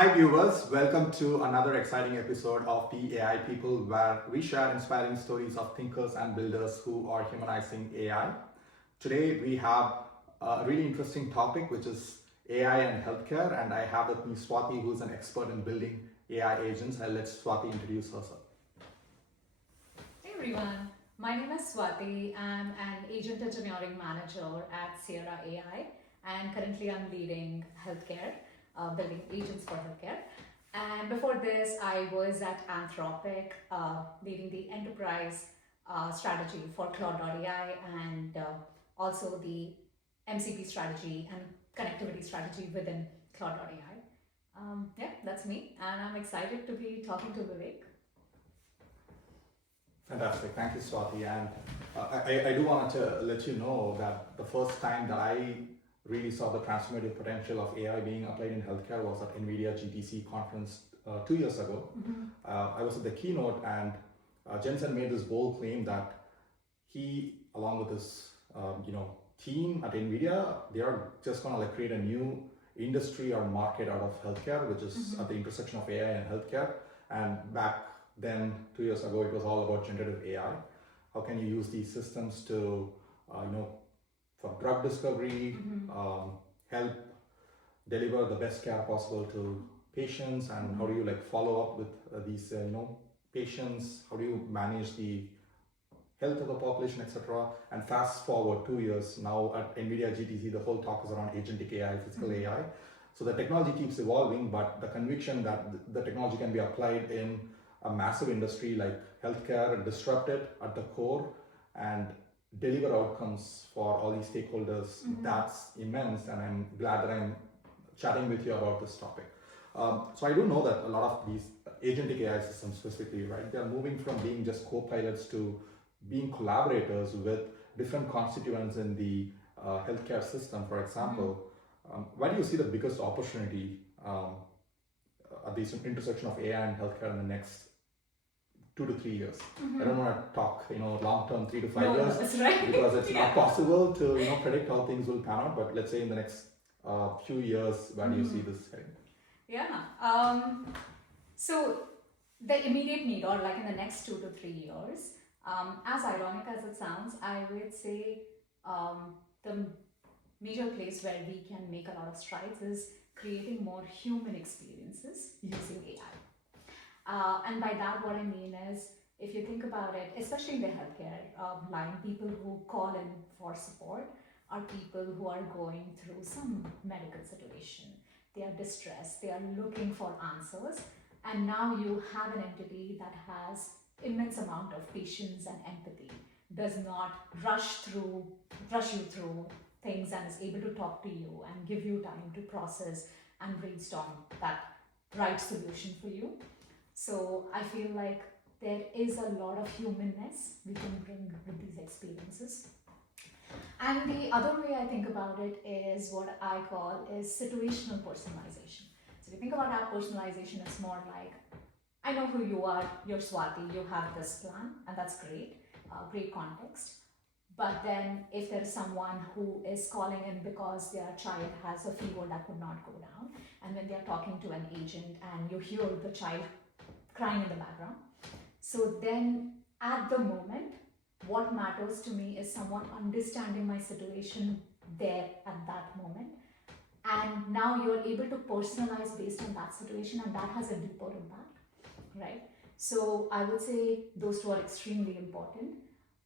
Hi viewers, welcome to another exciting episode of the AI People where we share inspiring stories of thinkers and builders who are humanizing AI. Today we have a really interesting topic which is AI and healthcare, and I have with me Swathi, who's an expert in building AI agents. I'll let Swathi introduce herself. Hey everyone, my name is Swathi. I'm an agent engineering manager at Sierra AI, and currently I'm leading healthcare, building agents for healthcare. And before this, I was at Anthropic, leading the enterprise strategy for Cloud.ai and also the MCP strategy and connectivity strategy within Cloud.ai. Yeah, that's me, and I'm excited to be talking to Vivek. Fantastic, thank you Swati. And I do want to let you know that the first time that I really saw the transformative potential of AI being applied in healthcare was at NVIDIA GTC conference 2 years ago. I was at the keynote, and Jensen made this bold claim that he, along with his team at NVIDIA, they are just going to create a new industry or market out of healthcare, which is at the intersection of AI and healthcare. And back then, 2 years ago, it was all about generative AI. How can you use these systems to, for drug discovery, help deliver the best care possible to patients, and how do you follow up with these patients? How do you manage the health of the population, etc. And fast forward 2 years now at NVIDIA GTC, the whole talk is around Agentic AI, physical AI. So the technology keeps evolving, but the conviction that the technology can be applied in a massive industry like healthcare and disrupt it at the core and deliver outcomes for all these stakeholders, that's immense, and I'm glad that I'm chatting with you about this topic. So I do know that a lot of these agentic AI systems specifically, right, they're moving from being just co-pilots to being collaborators with different constituents in the healthcare system. For example, why do you see the biggest opportunity at the intersection of AI and healthcare in the next 2 to 3 years? I don't want to talk, long term, 3 to 5 years, that's right. because it's not possible to, predict how things will pan out. But let's say in the next few years, where do you see this heading? Yeah. So the immediate need, or like in the next 2 to 3 years, as ironic as it sounds, I would say the major place where we can make a lot of strides is creating more human experiences using AI. And by that, what I mean is, if you think about it, especially in the healthcare line, people who call in for support are people who are going through some medical situation. They are distressed, they are looking for answers, and now you have an entity that has immense amount of patience and empathy, does not rush you through things, and is able to talk to you and give you time to process and brainstorm that right solution for you. So I feel like there is a lot of humanness we can bring with these experiences. And the other way I think about it is what I call is situational personalization. So if you think about app personalization, it's more like, I know who you are, you're Swathi, you have this plan, and that's great, great context. But then if there is someone who is calling in because their child has a fever that would not go down, and when they're talking to an agent and you hear the child crying in the background, so then at the moment, what matters to me is someone understanding my situation there at that moment. And now you're able to personalize based on that situation, and that has a deeper impact, right? So I would say those two are extremely important.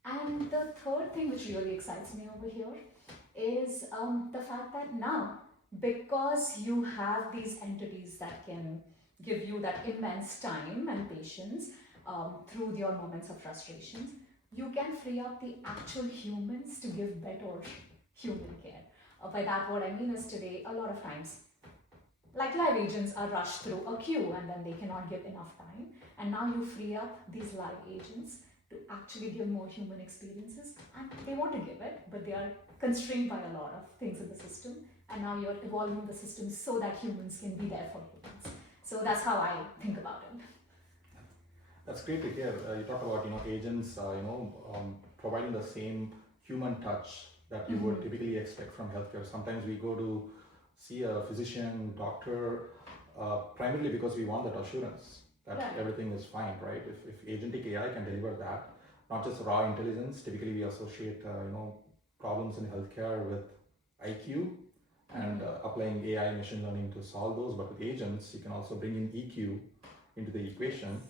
And the third thing which really excites me over here is the fact that now, because you have these entities that can give you that immense time and patience through your moments of frustrations, you can free up the actual humans to give better human care. By that, what I mean is today, a lot of times, like live agents are rushed through a queue and then they cannot give enough time. And now you free up these live agents to actually give more human experiences. And they want to give it, but they are constrained by a lot of things in the system. And now you're evolving the system so that humans can be there for humans. So that's how I think about it. That's great to hear. You talk about agents, providing the same human touch that you would typically expect from healthcare. Sometimes we go to see a physician, doctor, primarily because we want that assurance that Right. everything is fine, right? If agentic AI can deliver that, not just raw intelligence. Typically, we associate problems in healthcare with IQ and applying AI machine learning to solve those. But with agents, you can also bring in EQ into the equation,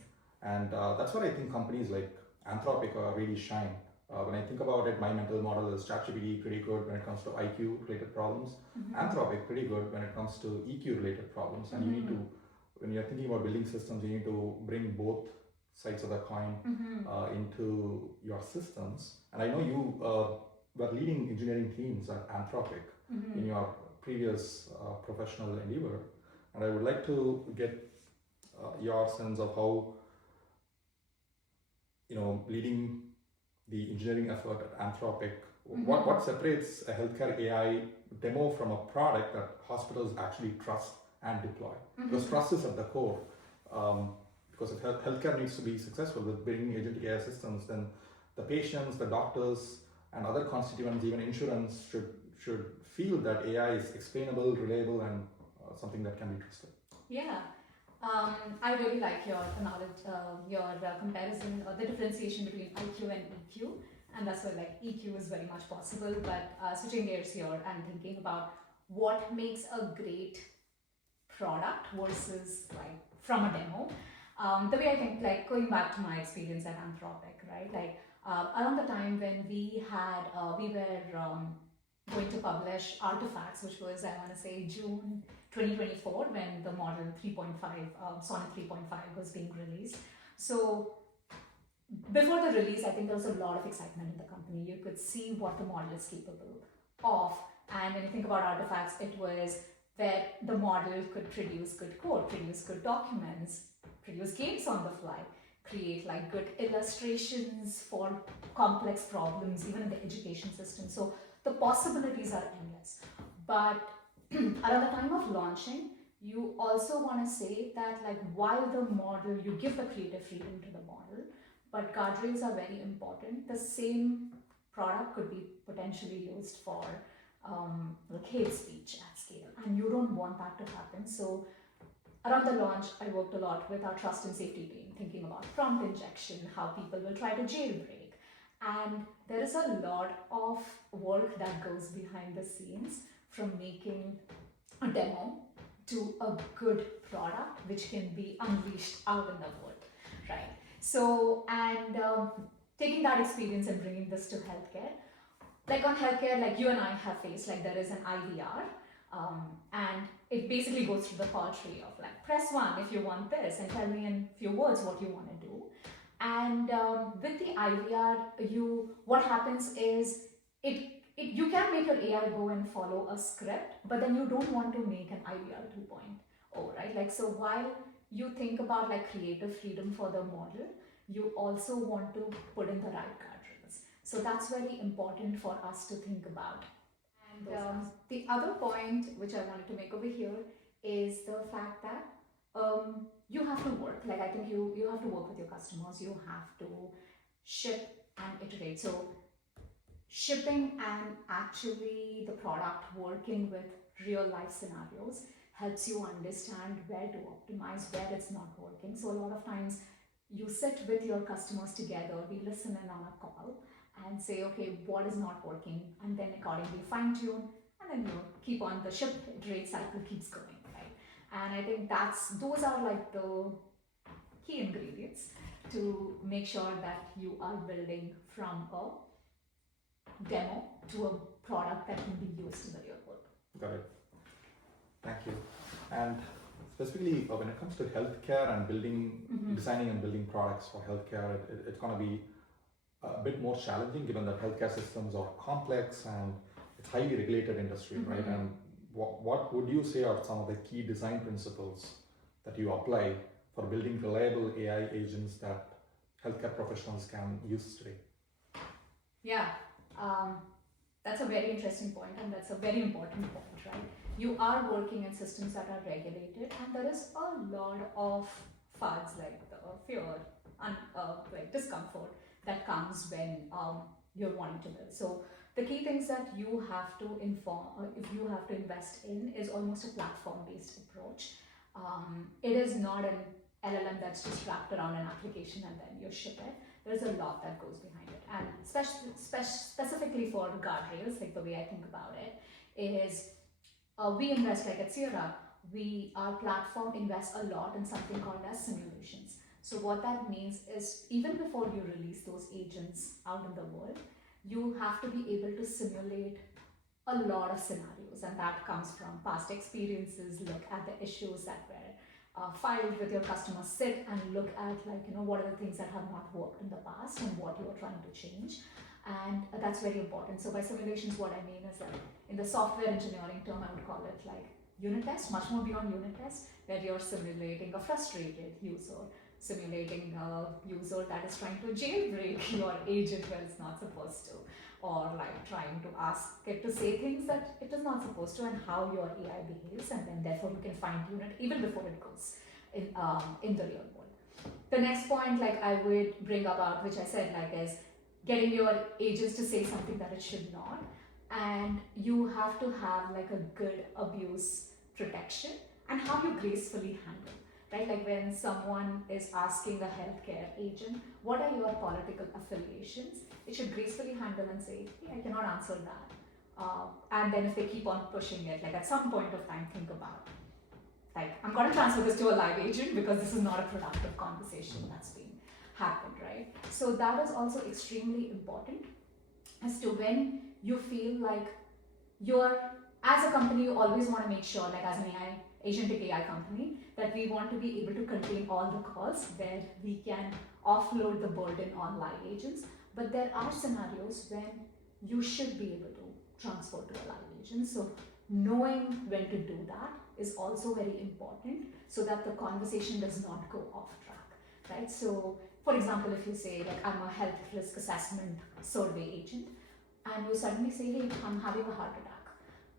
and that's where I think companies like Anthropic really shine. When I think about it, my mental model is ChatGPT pretty good when it comes to IQ related problems, Anthropic pretty good when it comes to EQ related problems, and you need to, when you're thinking about building systems, you need to bring both sides of the coin into your systems. And I know you were leading engineering teams at Anthropic in your previous professional endeavor, and I would like to get your sense of how leading the engineering effort at Anthropic. What separates a healthcare AI demo from a product that hospitals actually trust and deploy? Because trust is at the core. Because if healthcare needs to be successful with bringing agentic AI systems, then the patients, the doctors, and other constituents, even insurance, should feel that AI is explainable, reliable, and something that can be trusted. Yeah. I really like your comparison, or the differentiation between IQ and EQ, and that's why like EQ is very much possible. But switching gears here and thinking about what makes a great product versus like from a demo. The way I think, like going back to my experience at Anthropic, right? Like around the time when we were going to publish Artifacts, which was, I want to say, June 2024, when the model 3.5, Sonnet 3.5 was being released. So before the release, I think there was a lot of excitement in the company. You could see what the model is capable of. And when you think about Artifacts, it was where the model could produce good code, produce good documents, produce games on the fly, create like good illustrations for complex problems, even in the education system. So the possibilities are endless. But around the time of launching, you also want to say that like while the model, you give the creative freedom to the model, but guardrails are very important. The same product could be potentially used for like hate speech at scale, and you don't want that to happen. So around the launch, I worked a lot with our trust and safety team, thinking about prompt injection, how people will try to jailbreak. And there is a lot of work that goes behind the scenes, from making a demo to a good product which can be unleashed out in the world, right? So, and taking that experience and bringing this to healthcare, like on healthcare, like you and I have faced, like there is an IVR, and it basically goes through the poetry of like, press 1 if you want this, and tell me in few words what you want to do. And with the IVR, what happens is you can make your AI go and follow a script, but then you don't want to make an IVR 2.0, right? Like, so while you think about like creative freedom for the model, you also want to put in the right guardrails. So that's very important for us to think about. And the other point which I wanted to make over here is the fact that you have to work. Like, I think you have to work with your customers. You have to ship and iterate. So shipping and actually the product working with real life scenarios helps you understand where to optimize, where it's not working. So a lot of times you sit with your customers together, we listen in on a call and say, okay, what is not working, and then accordingly fine tune, and then keep on, the ship iterate cycle keeps going, right? And I think those are like the key ingredients to make sure that you are building from a demo to a product that can be used in the real world. Got it. Thank you. And specifically when it comes to healthcare and building, designing and building products for healthcare, it's going to be a bit more challenging, given that healthcare systems are complex and it's highly regulated industry, right? And what would you say are some of the key design principles that you apply for building reliable AI agents that healthcare professionals can use today? Yeah, that's a very interesting point, and that's a very important point, right? You are working in systems that are regulated, and there is a lot of FUDs, like the fear and like discomfort that comes when you're wanting to build. So the key things that you have to inform, or if you have to invest in, is almost a platform-based approach. It is not an LLM that's just wrapped around an application and then you ship it. There's a lot that goes behind it. And specifically for guardrails, like the way I think about it, is we invest, like at Sierra, our platform invests a lot in something called as simulations. So what that means is even before you release those agents out in the world, you have to be able to simulate a lot of scenarios, and that comes from past experiences. Look at the issues that were filed with your customer, sit and look at, like, what are the things that have not worked in the past and what you are trying to change. And that's very important. So by simulations, what I mean is that in the software engineering term, I would call it like unit test, much more beyond unit test, where you're simulating a frustrated user, simulating a user that is trying to jailbreak your agent where it's not supposed to, or like trying to ask it to say things that it is not supposed to, and how your AI behaves, and then therefore you can fine tune it even before it goes in the real world. The next point, like I would bring about, which I said, like, is getting your agents to say something that it should not, and you have to have like a good abuse protection and how you gracefully handle. Right? Like when someone is asking a healthcare agent, what are your political affiliations? It should gracefully handle and say, hey, I cannot answer that. And then if they keep on pushing it, like at some point of time, think about, like, I'm going to transfer this to a live agent because this is not a productive conversation that's being happened, right? So that is also extremely important as to when you feel like as a company, you always want to make sure, like as an Agentic AI company, that we want to be able to contain all the calls where we can offload the burden on live agents. But there are scenarios when you should be able to transfer to a live agent. So knowing when to do that is also very important so that the conversation does not go off track, right? So for example, if you say, like, I'm a health risk assessment survey agent, and you suddenly say, hey, I'm having a heart attack,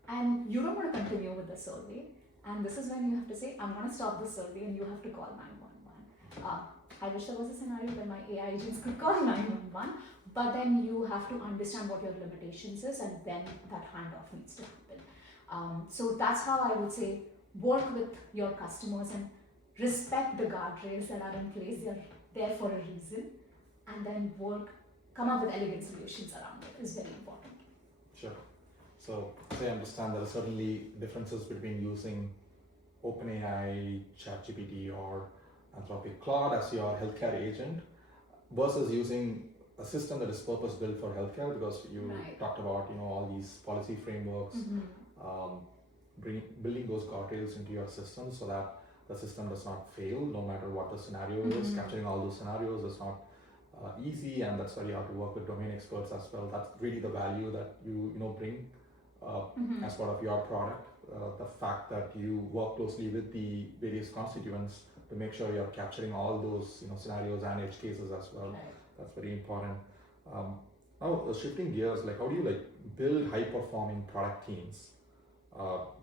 and you don't want to continue with the survey, and this is when you have to say, I'm going to stop the survey and you have to call 911. I wish there was a scenario where my AI agents could call 911, but then you have to understand what your limitations is and when that handoff needs to happen. So that's how I would say, work with your customers and respect the guardrails that are in place. They're there for a reason, and then come up with elegant solutions around it is very important. Sure. So, I understand there are certainly differences between using OpenAI, ChatGPT, or Anthropic Claude as your healthcare agent versus using a system that is purpose-built for healthcare, because you talked about all these policy frameworks, building those guardrails into your system so that the system does not fail no matter what the scenario is. Capturing all those scenarios is not easy, and that's why you have to work with domain experts as well. That's really the value that you bring as part of your product. The fact that you work closely with the various constituents to make sure you're capturing all those scenarios and edge cases as well. That's very important. Now shifting gears, like how do you build high performing product teams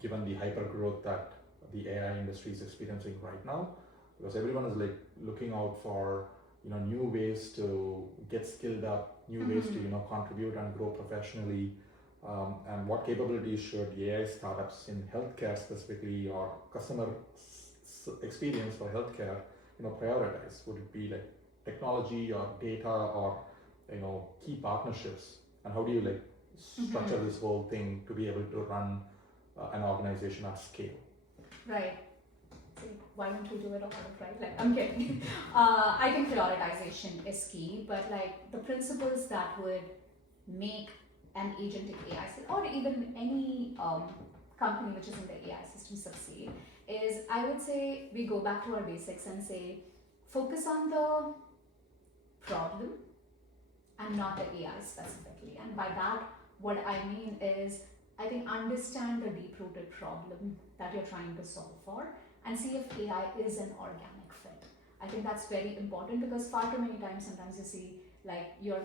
given the hyper growth that the AI industry is experiencing right now? Because everyone is looking out for new ways to get skilled up, new ways to contribute and grow professionally. And what capabilities should AI startups in healthcare specifically, or customer experience for healthcare, prioritize? Would it be like technology or data or key partnerships? And how do you structure this whole thing to be able to run an organization at scale? Right. See, why don't we do it all, right? I'm kidding. I think prioritization is key, but the principles that would make an agentic AI system, or even any company which is in the AI system succeed, is, I would say, we go back to our basics and say, focus on the problem and not the AI specifically. And by that, what I mean is, I think understand the deep-rooted problem that you're trying to solve for and see if AI is an organic fit. I think that's very important, because far too many times, sometimes you see you're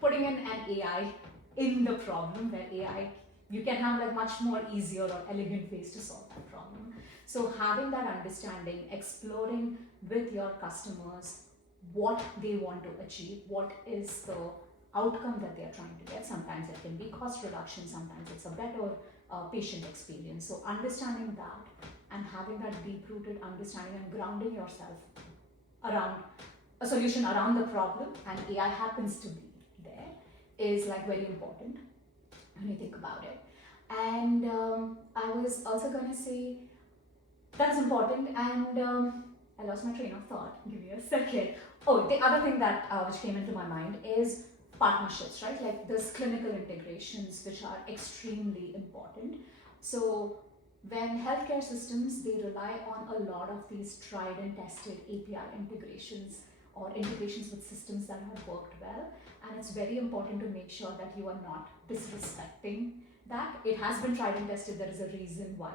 putting in an AI in the problem, where AI, you can have much more easier or elegant ways to solve that problem. So having that understanding, exploring with your customers what they want to achieve, what is the outcome that they are trying to get. Sometimes it can be cost reduction, sometimes it's a better patient experience. So understanding that and having that deep-rooted understanding and grounding yourself around a solution around the problem, and AI happens to be there, is like very important when you think about it. And I was also going to say that's important, and I lost my train of thought. Give me a second. Oh, the other thing that which came into my mind is partnerships, right? Like there's clinical integrations which are extremely important. So when healthcare systems, they rely on a lot of these tried and tested API integrations or integrations with systems that have worked well, and it's very important to make sure that you are not disrespecting that. It has been tried and tested. There is a reason why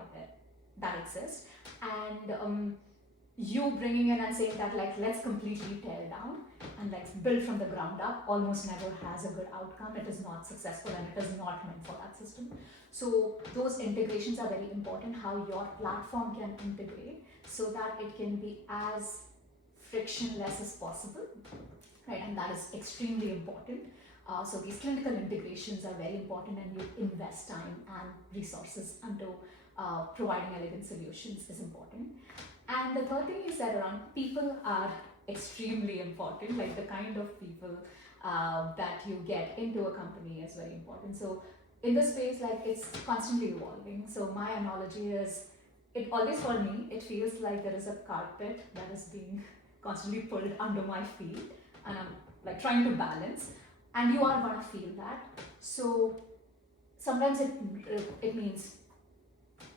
that exists, and you bringing in and saying that like let's completely tear down and let's build from the ground up almost never has a good outcome. It is not successful and it is not meant for that system. So those integrations are very important, how your platform can integrate so that it can be as frictionless as possible, right? And that is extremely important. So these clinical integrations are very important, and you invest time and resources into providing elegant solutions is important. And the third thing you said around people are extremely important, like the kind of people that you get into a company is very important. So in this space, like it's constantly evolving. So my analogy is, it always for me, it feels like there is a carpet that is being constantly pulled under my feet, and I'm like trying to balance, and you are going to feel that. So sometimes it means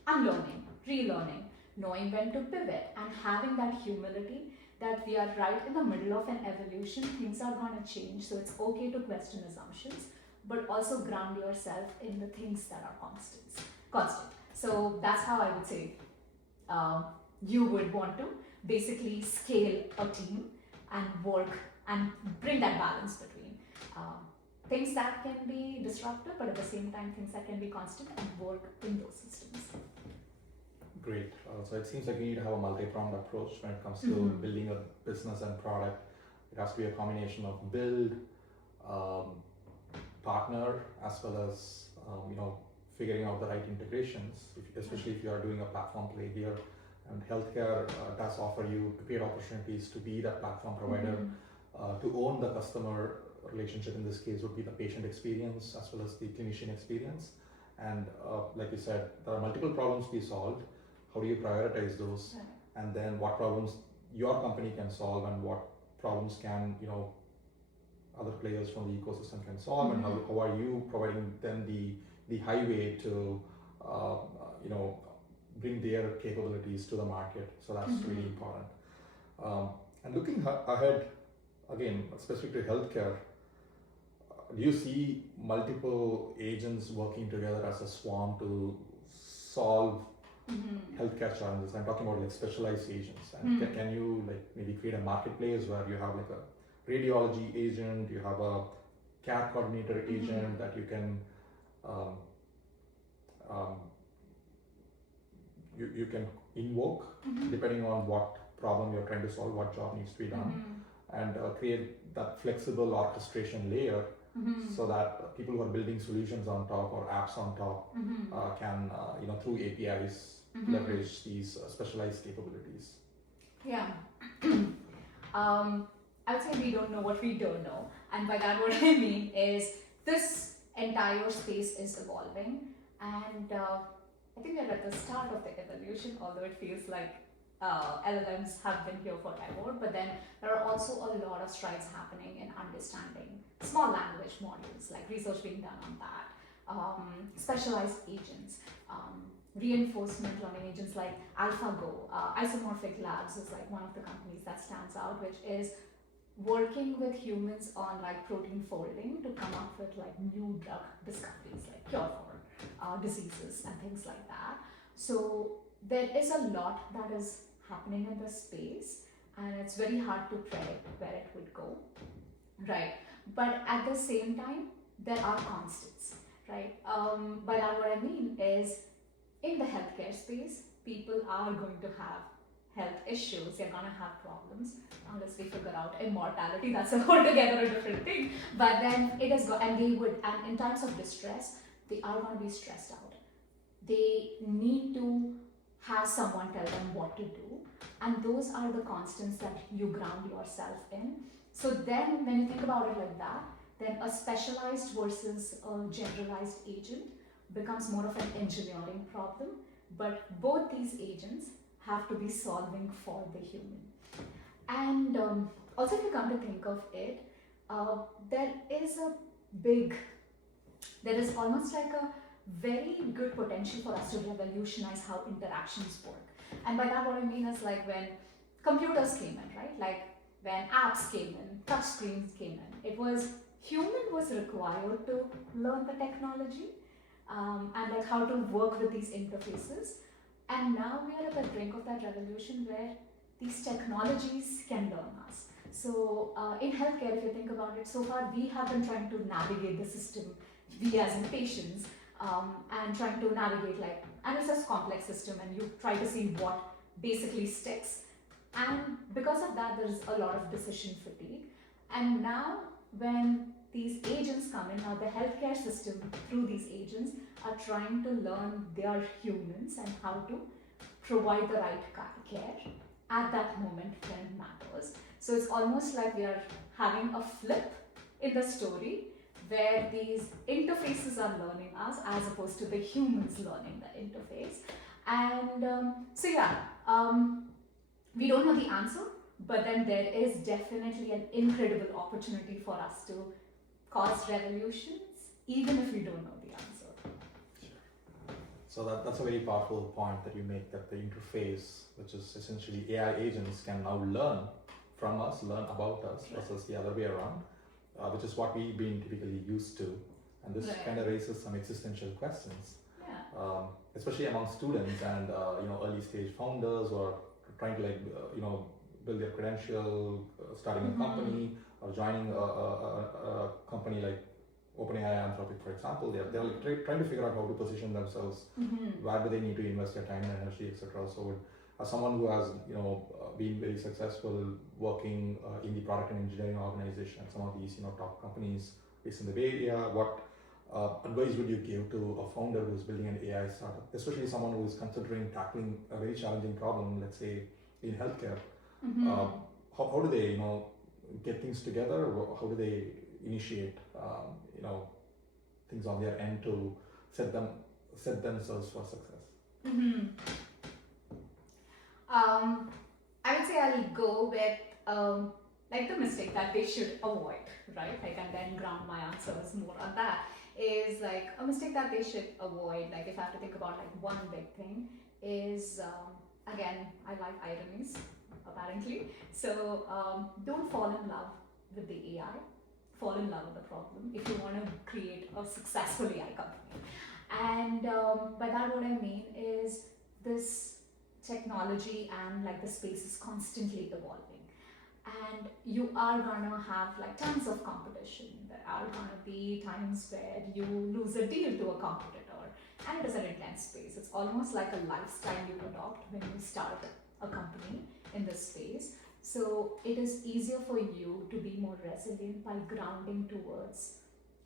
unlearning, relearning, knowing when to pivot, and having that humility that we are right in the middle of an evolution. Things are going to change, so it's okay to question assumptions, but also ground yourself in the things that are constant. So that's how I would say you would want to basically scale a team and work and bring that balance between things that can be disruptive, but at the same time things that can be constant, and work in those systems. Great. So it seems like we need to have a multi-pronged approach when it comes to building a business and product. It has to be a combination of build, partner, as well as figuring out the right integrations, especially if you are doing a platform play here. And healthcare does offer you paid opportunities to be that platform provider, to own the customer relationship. In this case would be the patient experience as well as the clinician experience. And like you said, there are multiple problems to be solved. How do you prioritize those? Right. And then what problems your company can solve, and what problems can other players from the ecosystem can solve, and how are you providing them the highway to bring their capabilities to the market. So that's really important. And looking ahead, again, specific to healthcare, do you see multiple agents working together as a swarm to solve healthcare challenges? I'm talking about like specialized agents. And can you like maybe create a marketplace where you have like a radiology agent, you have a care coordinator agent that you can you can invoke depending on what problem you're trying to solve, what job needs to be done, and create that flexible orchestration layer so that people who are building solutions on top or apps on top can through APIs leverage these specialized capabilities. Yeah. I would say we don't know what we don't know, and by that what I mean is this entire space is evolving, and I think we're at the start of the evolution, although it feels like LLMs have been here forever, but then there are also a lot of strides happening in understanding small language models, like research being done on that, specialized agents, reinforcement learning agents like AlphaGo. Isomorphic Labs is like one of the companies that stands out, which is working with humans on like protein folding to come up with like new drug discoveries, like cure for diseases and things like that. So there is a lot that is happening in this space, and it's very hard to predict where it would go, right? But at the same time, there are constants, right? By that what I mean is, in the healthcare space, people are going to have health issues, they're gonna have problems, unless we figure out immortality, that's a altogether a different thing. But then it is, and in times of distress, they are gonna be stressed out. They need to have someone tell them what to do, and those are the constants that you ground yourself in. So then when you think about it like that, then a specialized versus a generalized agent becomes more of an engineering problem, but both these agents have to be solving for the human. And also, if you come to think of it, there is a big, there is almost like a very good potential for us to revolutionize how interactions work. And by that, what I mean is like when computers came in, right? Like when apps came in, touch screens came in, it was human was required to learn the technology and like how to work with these interfaces. And now we are at the brink of that revolution where these technologies can learn us. So in healthcare, if you think about it, so far we have been trying to navigate the system, we as in patients, and trying to navigate like, and it's a complex system and you try to see what basically sticks. And because of that, there's a lot of decision fatigue. And now when these agents come in, now the healthcare system through these agents are trying to learn their humans and how to provide the right care at that moment when it matters. So it's almost like we are having a flip in the story where these interfaces are learning us as opposed to the humans learning the interface. And we don't know the answer, but then there is definitely an incredible opportunity for us to cause revolutions, even if we don't know the answer. Sure. So that's a very powerful point that you make, that the interface, which is essentially AI agents, can now learn from us, learn about us, versus the other way around, which is what we've been typically used to. And this kind of raises some existential questions, especially among students and early stage founders who are trying to build their credential, starting a company or joining a company like OpenAI, Anthropic, for example. They're like trying to figure out how to position themselves. Where do they need to invest their time and energy, etc. So, as someone who has been very successful working in the product and engineering organization at some of these top companies based in the Bay Area, what advice would you give to a founder who's building an AI startup, especially someone who is considering tackling a very challenging problem, let's say in healthcare? How do they get things together? How do they initiate things on their end to set themselves for success? I would say I'll go with like the mistake that they should avoid, right? Like, and then ground my answers more on that, is like a mistake that they should avoid. Like, if I have to think about like one big thing, is again, I like ironies apparently. So don't fall in love with the AI, fall in love with the problem if you want to create a successful AI company. And by that, what I mean is this technology and like the space is constantly evolving, and you are gonna have like tons of competition. There are gonna be times where you lose a deal to a competitor, and it is an intense space. It's almost like a lifestyle you adopt when you start a company in this space. So it is easier for you to be more resilient by grounding towards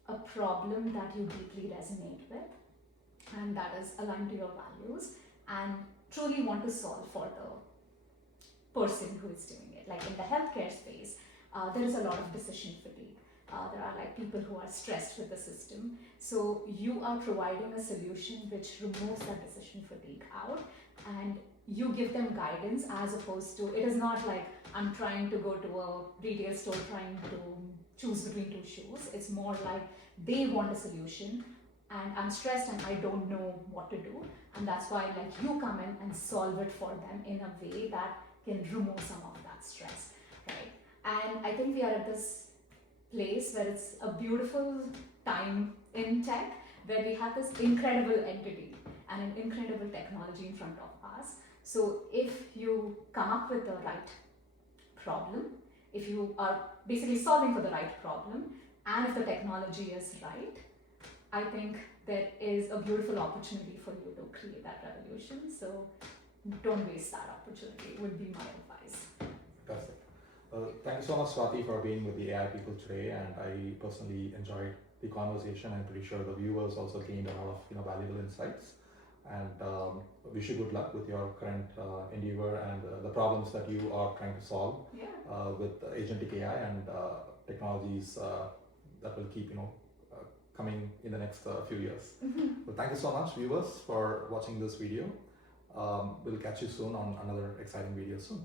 a problem that you deeply resonate with and that is aligned to your values and truly want to solve for the person who is doing it. Like in the healthcare space, there is a lot of decision fatigue. There are like people who are stressed with the system. So you are providing a solution which removes that decision fatigue out, and you give them guidance, as opposed to, it is not like I'm trying to go to a retail store trying to choose between two shoes. It's more like they want a solution and I'm stressed and I don't know what to do. And that's why like you come in and solve it for them in a way that can remove some of that stress, right? And I think we are at this place where it's a beautiful time in tech, where we have this incredible entity and an incredible technology in front of us. So if you come up with the right problem, if you are basically solving for the right problem, and if the technology is right, I think there is a beautiful opportunity for you to create that revolution. So don't waste that opportunity, would be my advice. Fantastic. Thank you so much, Swathi, for being with the AI people today. And I personally enjoyed the conversation. I'm pretty sure the viewers also gained a lot of valuable insights. and wish you good luck with your current endeavor and the problems that you are trying to solve with Agentic AI and technologies that will keep coming in the next few years. Well, thank you so much, viewers, for watching this video. We'll catch you soon on another exciting video soon.